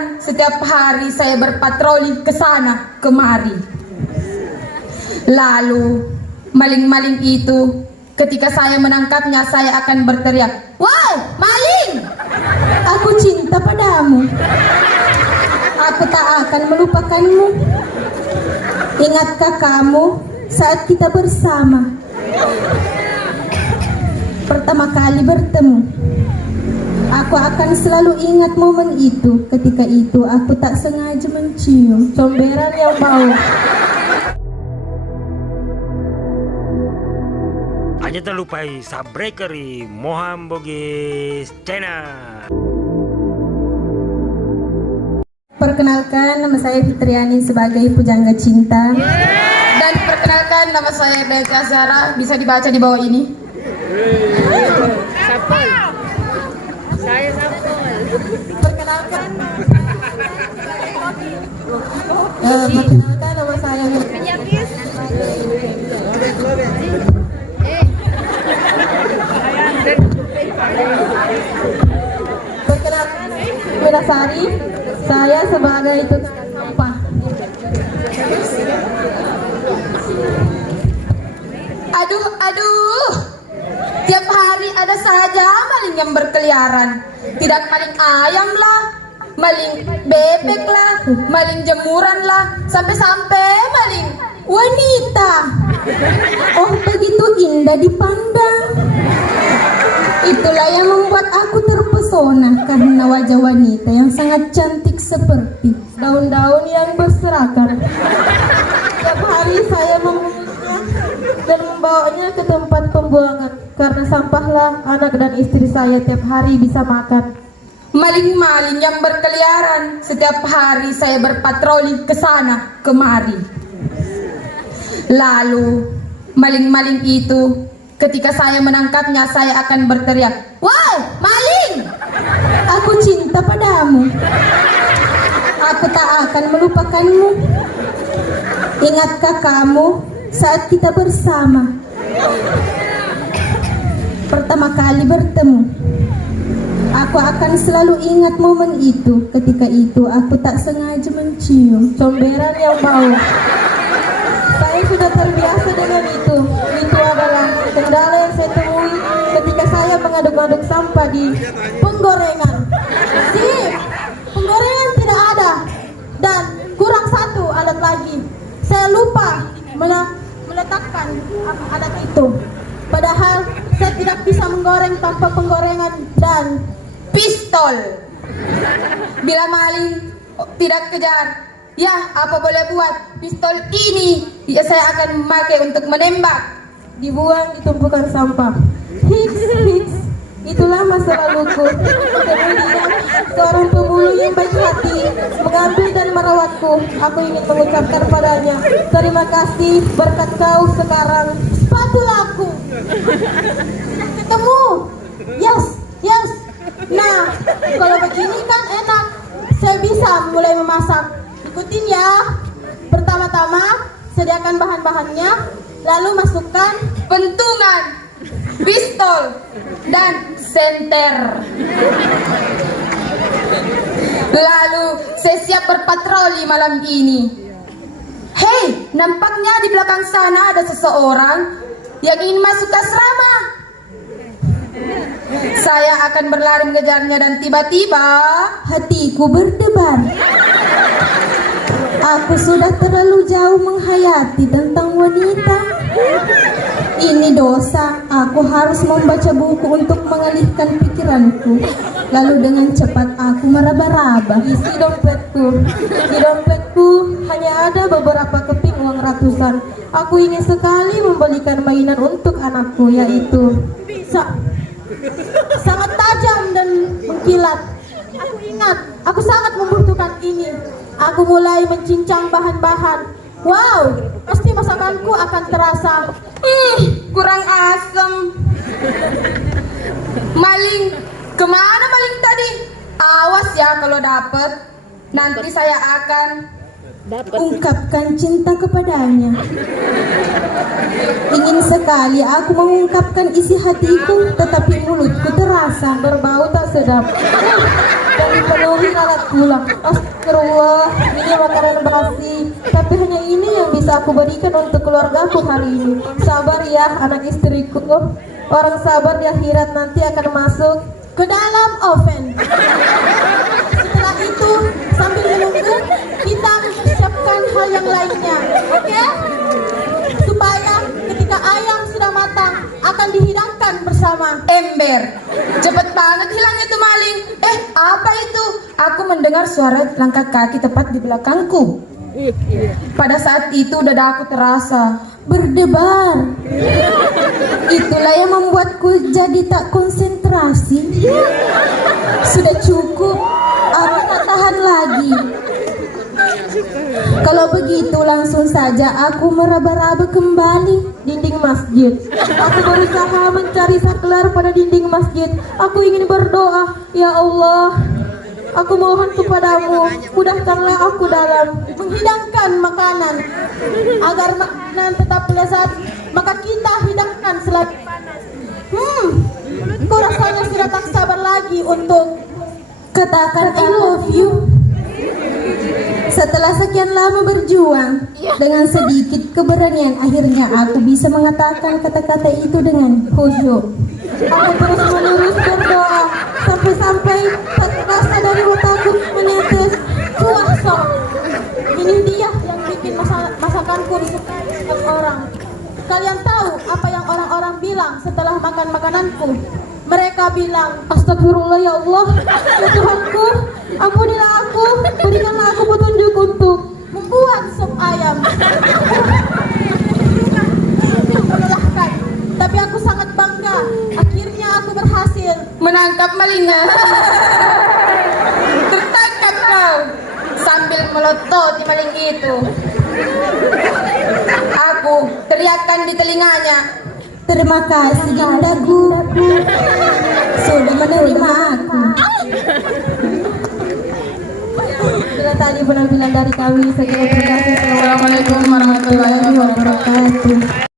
berkeliaran. Setiap hari saya berpatroli ke sana kemari. Lalu maling-maling itu ketika saya menangkapnya saya akan berteriak, "Woi, maling! Aku cinta padamu. Aku tak akan melupakanmu. Ingatkah kamu saat kita bersama pertama kali bertemu? Aku akan selalu ingat momen itu. Ketika itu aku tak sengaja mencium comberan yang bau." Aja terlupai Subbreakery Moham Bogis Channel. Perkenalkan, nama saya Fitriani sebagai pujangga cinta. Dan perkenalkan, nama saya Belca Zara, bisa dibaca di bawah ini. Sapol. Saya Sapol. Perkenalkan, nama saya Penyakit. Perkenalkan, Minasari. Saya sebagai tukang sampah. Aduh. Tiap hari ada saja maling yang berkeliaran. Tidak maling ayam lah, maling bebek lah, maling jemuran lah, sampai-sampai maling wanita. Oh, begitu indah dipandang. Itulah yang membuat aku terpesona karena wajah wanita yang sangat cantik seperti daun-daun yang berserakan. Setiap hari saya mengurusnya dan membawanya ke tempat pembuangan karena sampahlah anak dan istri saya tiap hari bisa makan. Maling-maling yang berkeliaran. Setiap hari saya berpatroli ke sana kemari. Lalu maling-maling itu ketika saya menangkapnya saya akan berteriak, "Woi, maling! Aku cinta padamu. Aku tak akan melupakanmu. Ingatkah kamu saat kita bersama pertama kali bertemu? Aku akan selalu ingat momen itu. Ketika itu aku tak sengaja mencium comberan yang bau. Saya sudah terbiasa dengan itu. Itu adalah kendala yang saya temui ketika saya mengaduk-aduk sampah di penggorengan. Penggorengan tidak ada dan kurang satu alat lagi. Saya lupa meletakkan alat itu. Padahal saya tidak bisa menggoreng tanpa penggorengan dan pistol. Bila maling tidak kejar, ya apa boleh buat, pistol ini ya saya akan memakai untuk menembak. Dibuang di tumpukan sampah. Hiks. Itulah masa laluku. Kemudian seorang pemulung yang baik hati mengambil dan merawatku. Aku ingin mengucapkan padanya, terima kasih, berkat kau sekarang sepatu laku. Ketemu. Yes. Nah, kalau begini kan enak. Saya bisa mulai memasak. Ikutin ya. Pertama-tama sediakan bahan-bahannya, lalu masukkan pentungan, pistol, dan senter. Lalu saya siap berpatroli malam ini. Hei, nampaknya di belakang sana ada seseorang yang ingin masuk ke asrama. Saya akan berlari mengejarnya dan tiba-tiba hatiku berdebar. Aku sudah terlalu jauh menghayati tentang wanita. Ini dosa. Aku harus membaca buku untuk mengalihkan pikiranku. Lalu dengan cepat aku meraba-raba isi dompetku. Di dompetku hanya ada beberapa keping uang ratusan. Aku ingin sekali membelikan mainan untuk anakku, yaitu pisau. Sangat tajam dan mengkilat. Aku ingat, aku sangat membutuhkan ini. Aku mulai mencincang bahan-bahan. Wow, pasti masakanku akan terasa kurang asam. Maling, kemana maling tadi? Awas ya kalau dapet. Nanti saya akan ungkapkan cinta kepadanya. Ingin sekali aku mengungkapkan isi hatiku, tetapi mulutku terasa berbau tak sedap. Dan dipenuhi lalat pula. Astagfirullah, ini makanan basi. Tapi hanya ini yang bisa aku berikan untuk keluargaku hari ini. Sabar ya anak istriku. Orang sabar di akhirat nanti akan masuk ke dalam oven. Setelah itu sambil menunggu kita siapkan hal yang lainnya. Oke? Supaya ketika ayam sudah matang akan dihidangkan bersama. Ember, cepet banget hilangnya tuh maling. Apa itu? Aku mendengar suara langkah kaki tepat di belakangku. Pada saat itu dadaku terasa berdebar. Itulah yang membuatku jadi tak konsentrasi. Sudah cukup, aku tak tahan lagi. Kalau begitu langsung saja aku meraba-raba kembali dinding masjid. Aku berusaha mencari saklar pada dinding masjid. Aku ingin berdoa, ya Allah, aku mohon kepadamu, mudahkanlah aku dalam menghidangkan makanan agar makanan tetap lezat. Maka kita hidangkan selagi panas. Ku rasanya sudah tak sabar lagi untuk katakan I love you. Setelah sekian lama berjuang, dengan sedikit keberanian akhirnya aku bisa mengatakan kata-kata itu dengan khusyuk. Aku terus menerus berdoa sampai-sampai tak terasa dari mataku menetes kuah sop. Ini dia yang bikin masakanku disukai banyak orang. Kalian tahu apa yang orang-orang bilang setelah makan makananku? Mereka bilang, astagfirullah ya Allah, ya Tuhanku, ampunilah aku, berikanlah aku petunjuk untuk membuat sop ayam. Melelahkan, tapi aku sangat bangga. Akhirnya aku berhasil Menangkap malingan. Tertangkap kau sambil melototi maling itu. Aku teriakkan di telinganya, terima kasih Dindaku sudah menerima aku. Itulah tadi penampilan dari kami. Segera terima kasih. Assalamualaikum warahmatullahi wabarakatuh.